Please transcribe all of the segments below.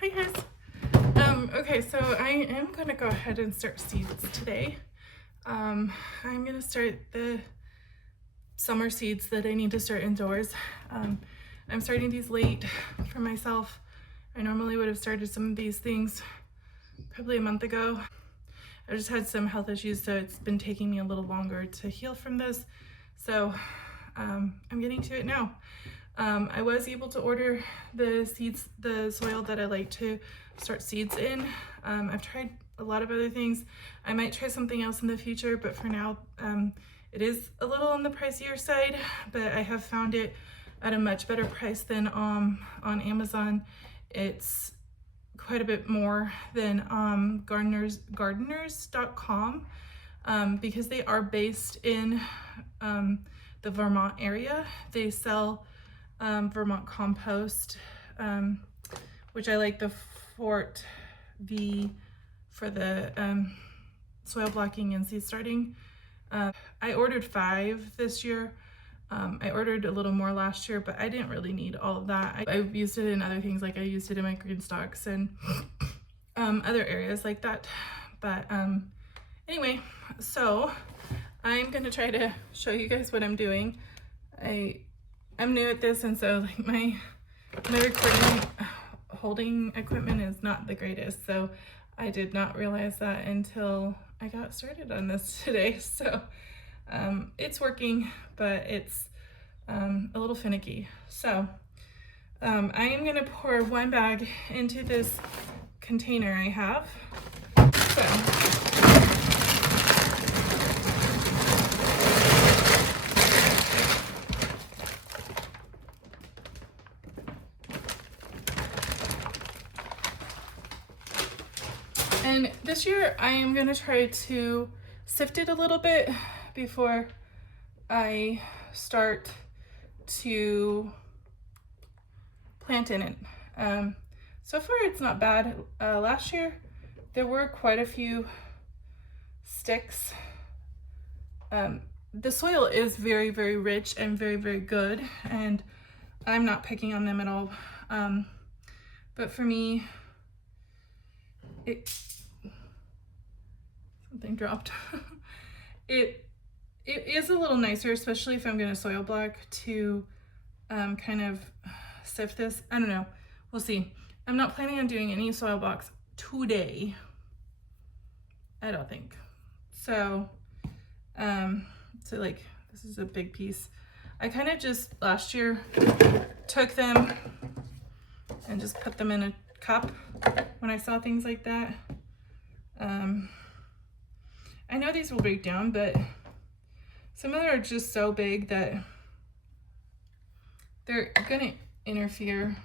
Hi guys. Okay, so I am gonna go ahead and start seeds today. I'm gonna start the summer seeds that I need to start indoors. I'm starting these late for myself. I normally would have started some of these things probably a month ago. I just had some health issues, so it's been taking me a little longer to heal from those. So I'm getting to it now. I was able to order the seeds, the soil that I like to start seeds in. I've tried a lot of other things. I might try something else in the future, but for now, it is a little on the pricier side, but I have found it at a much better price than on Amazon. It's quite a bit more than gardeners.com because they are based in the Vermont area. They sell Vermont compost, which I like the Fort V for the soil blocking and seed starting. I ordered 5 this year. I ordered a little more last year, but I didn't really need all of that. I've used it in other things, like I used it in my green stalks and other areas like that. But anyway, so I'm gonna try to show you guys what I'm doing. I'm new at this, and so like my recording holding equipment is not the greatest, so I did not realize that until I got started on this today. So it's working, but it's a little finicky. So I am gonna pour 1 bag into this container I have. So and this year I am gonna try to sift it a little bit before I start to plant in it. So far it's not bad. Last year there were quite a few sticks. The soil is very, very rich and very, very good, and I'm not picking on them at all. But for me, something dropped. It is a little nicer, especially if I'm gonna soil block, to kind of sift this. I don't know, we'll see. I'm not planning on doing any soil blocks today, I don't think. So like this is a big piece. I kind of just last year took them and just put them in a cup when I saw things like that. I know these will break down, but some of them are just so big that they're gonna interfere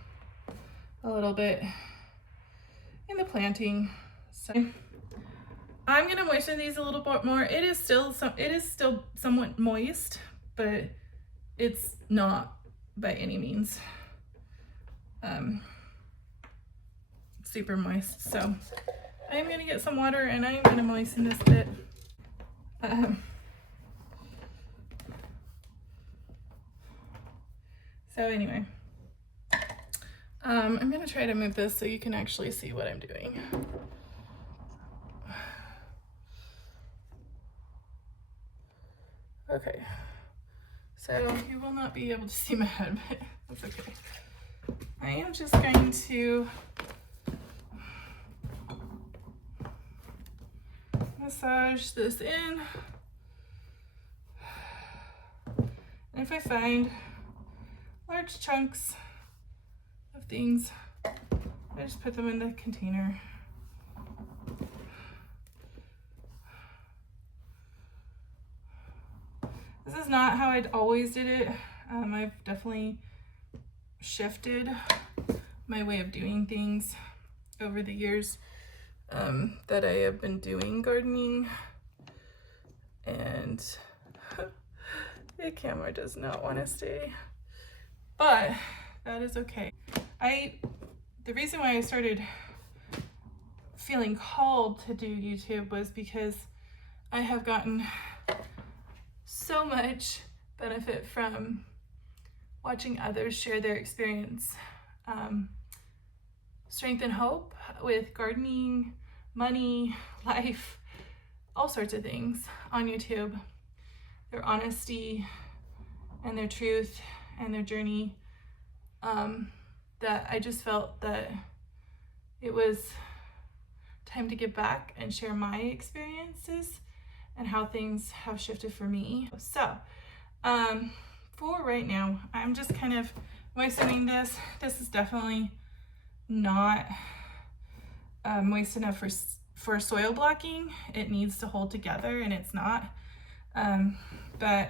a little bit in the planting. So I'm gonna moisten these a little bit more. It is still somewhat moist, but it's not by any means super moist. So I'm gonna get some water and I'm gonna moisten this bit. So anyway, I'm gonna try to move this so you can actually see what I'm doing. Okay, so you will not be able to see my head, but that's okay. I am just going to massage this in. And if I find large chunks of things, I just put them in the container. This is not how I'd always did it. I've definitely shifted my way of doing things over the years that I have been doing gardening, and the camera does not want to stay, but that is okay. The reason why I started feeling called to do YouTube was because I have gotten so much benefit from watching others share their experience strength and hope with gardening, money, life, all sorts of things on YouTube. Their honesty and their truth and their journey, that I just felt that it was time to give back and share my experiences and how things have shifted for me. So for right now, I'm just kind of moistening this. This is definitely not moist enough for soil blocking. It needs to hold together, and it's not. But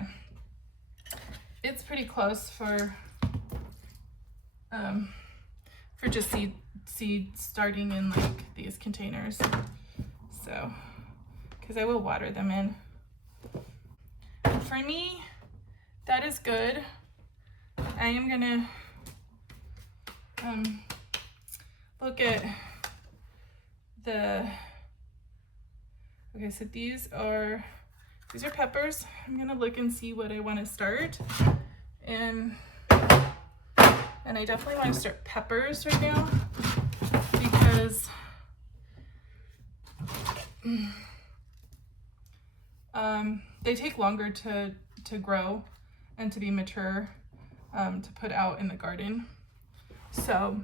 it's pretty close for just seed starting in like these containers. So, because I will water them in. For me, that is good. I am gonna look at the, okay, so these are peppers. I'm gonna look and see what I want to start, and I definitely want to start peppers right now because they take longer to grow and to be mature, to put out in the garden. So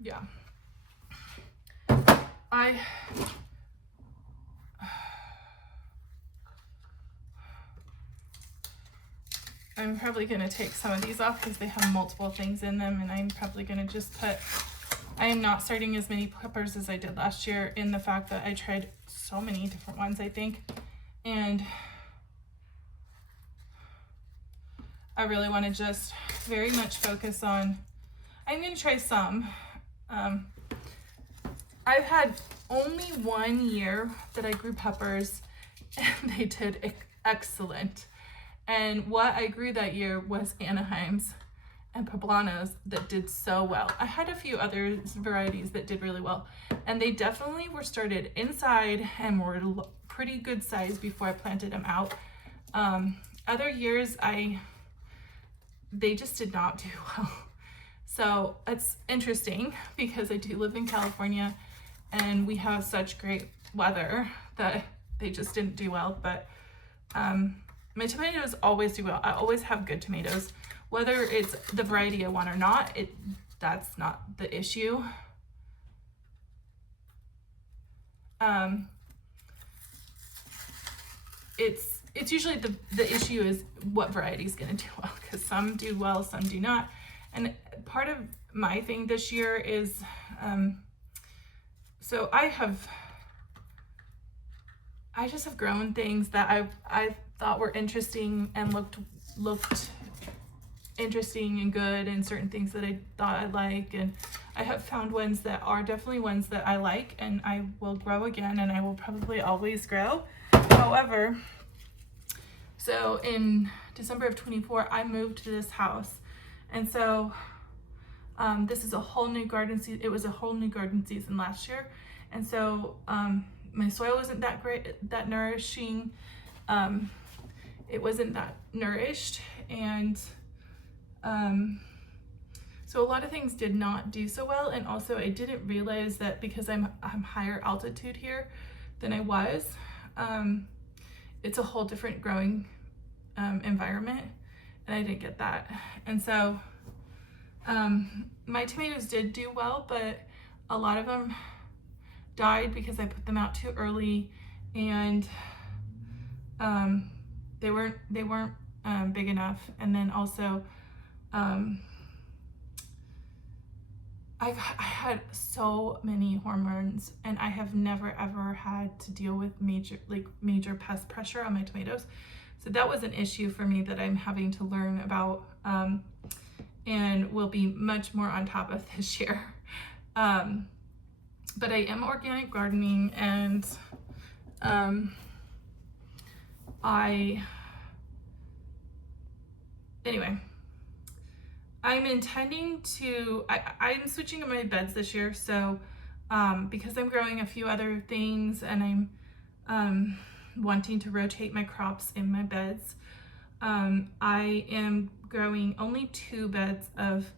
yeah, I'm probably going to take some of these off because they have multiple things in them, and I'm probably going to just I am not starting as many peppers as I did last year, in the fact that I tried so many different ones, I think, and I really want to just very much focus on, I'm going to try some. I've had only 1 year that I grew peppers and they did excellent. And what I grew that year was Anaheims and Poblanos that did so well. I had a few other varieties that did really well, and they definitely were started inside and were pretty good size before I planted them out. Other years, they just did not do well. So it's interesting because I do live in California and we have such great weather that they just didn't do well. But my tomatoes always do well. I always have good tomatoes, whether it's the variety I want or not. That's not the issue. It's usually the issue is what variety is going to do well, because some do well, some do not. And part of my thing this year is, so I just have grown things that I thought were interesting and looked interesting and good, and certain things that I thought I'd like, and I have found ones that are definitely ones that I like, and I will grow again, and I will probably always grow. However, so in December of 24, I moved to this house, and so this is a whole new garden season. It was a whole new garden season last year, and so my soil wasn't that great, that nourishing. It wasn't that nourished, and so a lot of things did not do so well. And also I didn't realize that because I'm higher altitude here than I was, it's a whole different growing environment, and I didn't get that. And so my tomatoes did do well, but a lot of them died because I put them out too early, and they weren't big enough. And then also I had so many hormones, and I have never ever had to deal with major pest pressure on my tomatoes. So that was an issue for me that I'm having to learn about, and will be much more on top of this year. But I am organic gardening, and anyway, I'm intending to, I'm switching up my beds this year. So because I'm growing a few other things, and I'm wanting to rotate my crops in my beds, I am growing only 2 beds of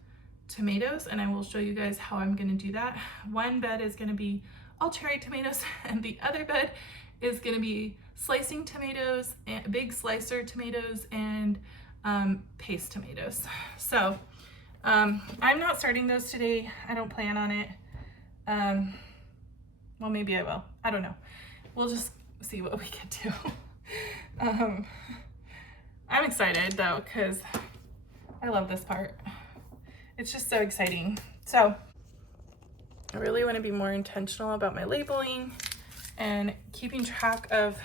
tomatoes, and I will show you guys how I'm gonna do that. One bed is gonna be all cherry tomatoes, and the other bed is gonna be slicing tomatoes, and big slicer tomatoes, and paste tomatoes. So I'm not starting those today. I don't plan on it. Well, maybe I will. I don't know. We'll just see what we can do. I'm excited though, because I love this part. It's just so exciting. So I really want to be more intentional about my labeling and keeping track of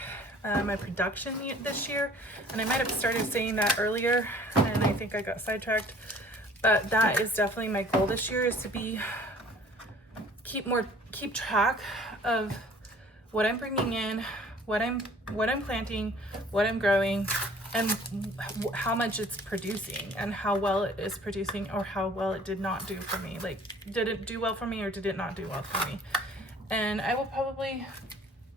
my production this year. And I might have started saying that earlier, and I think I got sidetracked. But that is definitely my goal this year, is to keep track of what I'm bringing in, what I'm planting, what I'm growing, and how much it's producing, and how well it is producing, or how well it did not do for me. Like, did it do well for me, or did it not do well for me? And I will probably,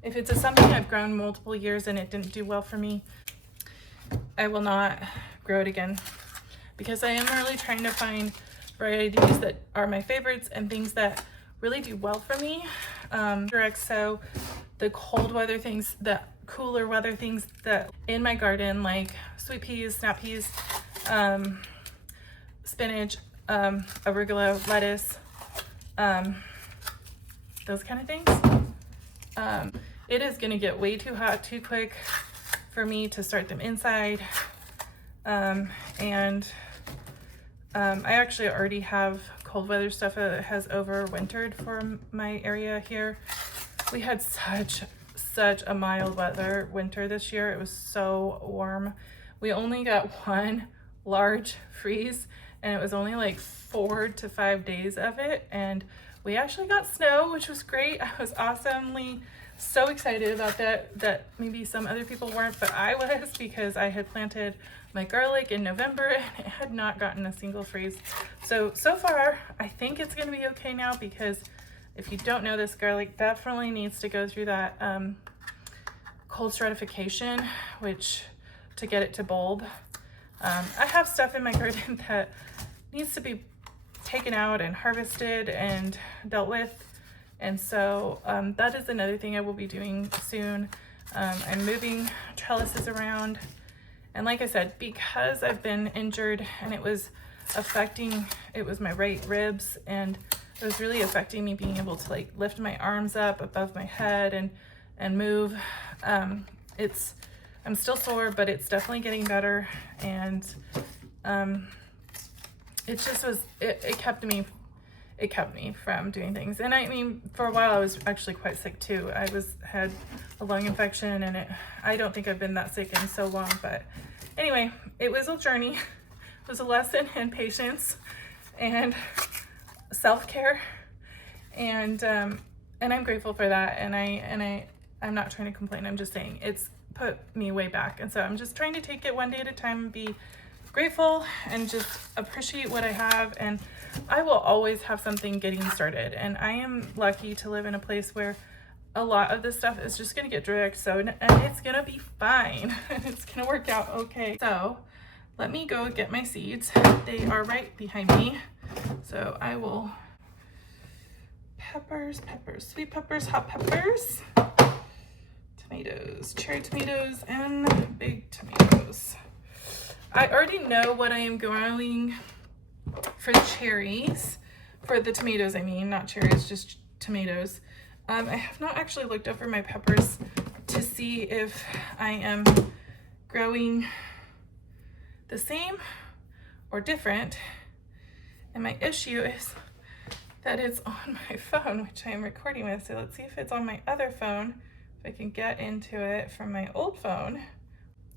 if it's something I've grown multiple years and it didn't do well for me, I will not grow it again, because I am really trying to find varieties that are my favorites and things that really do well for me. So the cold weather things, the cooler weather things that in my garden, like sweet peas, snap peas, spinach, arugula, lettuce, those kind of things. It is gonna get way too hot too quick for me to start them inside. I actually already have cold weather stuff that has overwintered for my area here. We had such a mild weather winter this year. It was so warm. We only got one large freeze, and it was only like 4 to 5 days of it. And we actually got snow, which was great. I was awesomely so excited about that maybe some other people weren't, but I was, because I had planted my garlic in November and it had not gotten a single freeze. So far, I think it's gonna be okay now, because if you don't know, this garlic definitely needs to go through that cold stratification, which to get it to bulb. I have stuff in my garden that needs to be taken out and harvested and dealt with. And so that is another thing I will be doing soon. I'm moving trellises around. And like I said, because I've been injured and it was my right ribs, and it was really affecting me being able to like lift my arms up above my head and move. I'm still sore, but it's definitely getting better. And it kept me from doing things. And I mean, for a while I was actually quite sick too. I had a lung infection, and I don't think I've been that sick in so long. But anyway, it was a journey. It was a lesson in patience and self-care, and I'm grateful for that. And I'm not trying to complain. I'm just saying it's put me way back. And so I'm just trying to take it one day at a time and be grateful and just appreciate what I have. And I will always have something getting started, and I am lucky to live in a place where a lot of this stuff is just gonna get direct sowed, and it's gonna be fine. It's gonna work out okay. So let me go get my seeds. They are right behind me. So I will, peppers, sweet peppers, hot peppers, tomatoes, cherry tomatoes, and big tomatoes. I already know what I am growing for cherries, for the tomatoes, I mean, not cherries, just tomatoes. I have not actually looked over my peppers to see if I am growing the same or different. And my issue is that it's on my phone, which I am recording with. So let's see if it's on my other phone, if I can get into it from my old phone.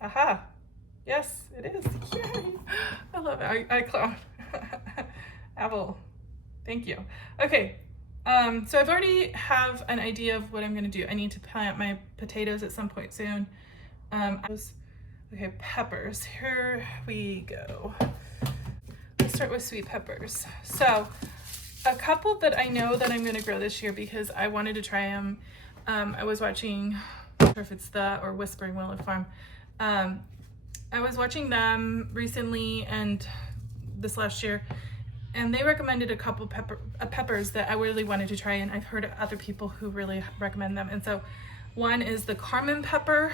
Aha. Yes, it is. Yay. I love it. iCloud. Apple. Thank you. Okay. So I've already have an idea of what I'm going to do. I need to plant my potatoes at some point soon. Okay, peppers. Here we go. Let's start with sweet peppers. So a couple that I know that I'm going to grow this year because I wanted to try them. I was watching, I'm not sure if it's that or Whispering Willow Farm. I was watching them recently and this last year, and they recommended a couple peppers that I really wanted to try, and I've heard other people who really recommend them. And so one is the Carmen pepper.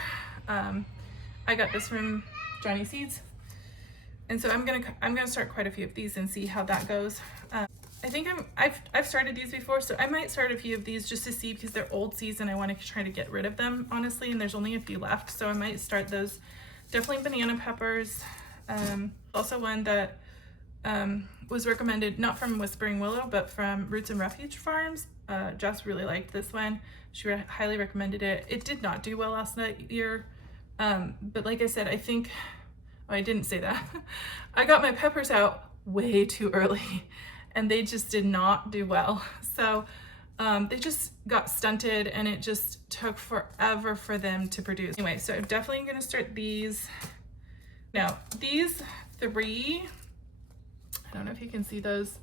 I got this from Johnny Seeds, and so I'm gonna start quite a few of these and see how that goes. I think I've started these before, so I might start a few of these just to see, because they're old seeds and I want to try to get rid of them, honestly, and there's only a few left, so I might start those. Definitely banana peppers. Also one that was recommended not from Whispering Willow but from Roots and Refuge Farms. Jess really liked this one. She highly recommended it. It did not do well last year, but like I said, I think, oh, I didn't say that. I got my peppers out way too early and they just did not do well. So they just got stunted and it just took forever for them to produce. Anyway, so I'm definitely gonna start these. Now, these three, I don't know if you can see those,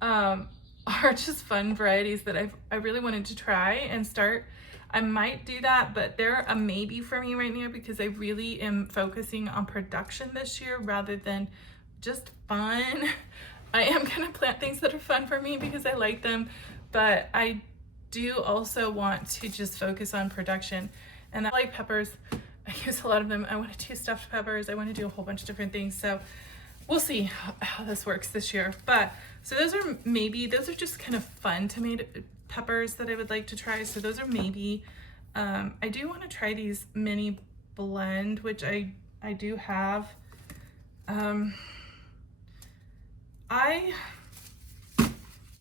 are just fun varieties that I really wanted to try and start. I might do that, but they're a maybe for me right now because I really am focusing on production this year rather than just fun. I am gonna plant things that are fun for me because I like them, but I do also want to just focus on production. And I like peppers. I use a lot of them. I want to do stuffed peppers. I want to do a whole bunch of different things. So we'll see how this works this year. But so those are just kind of fun tomato peppers that I would like to try. So those are maybe. I do want to try these mini blend, which I do have.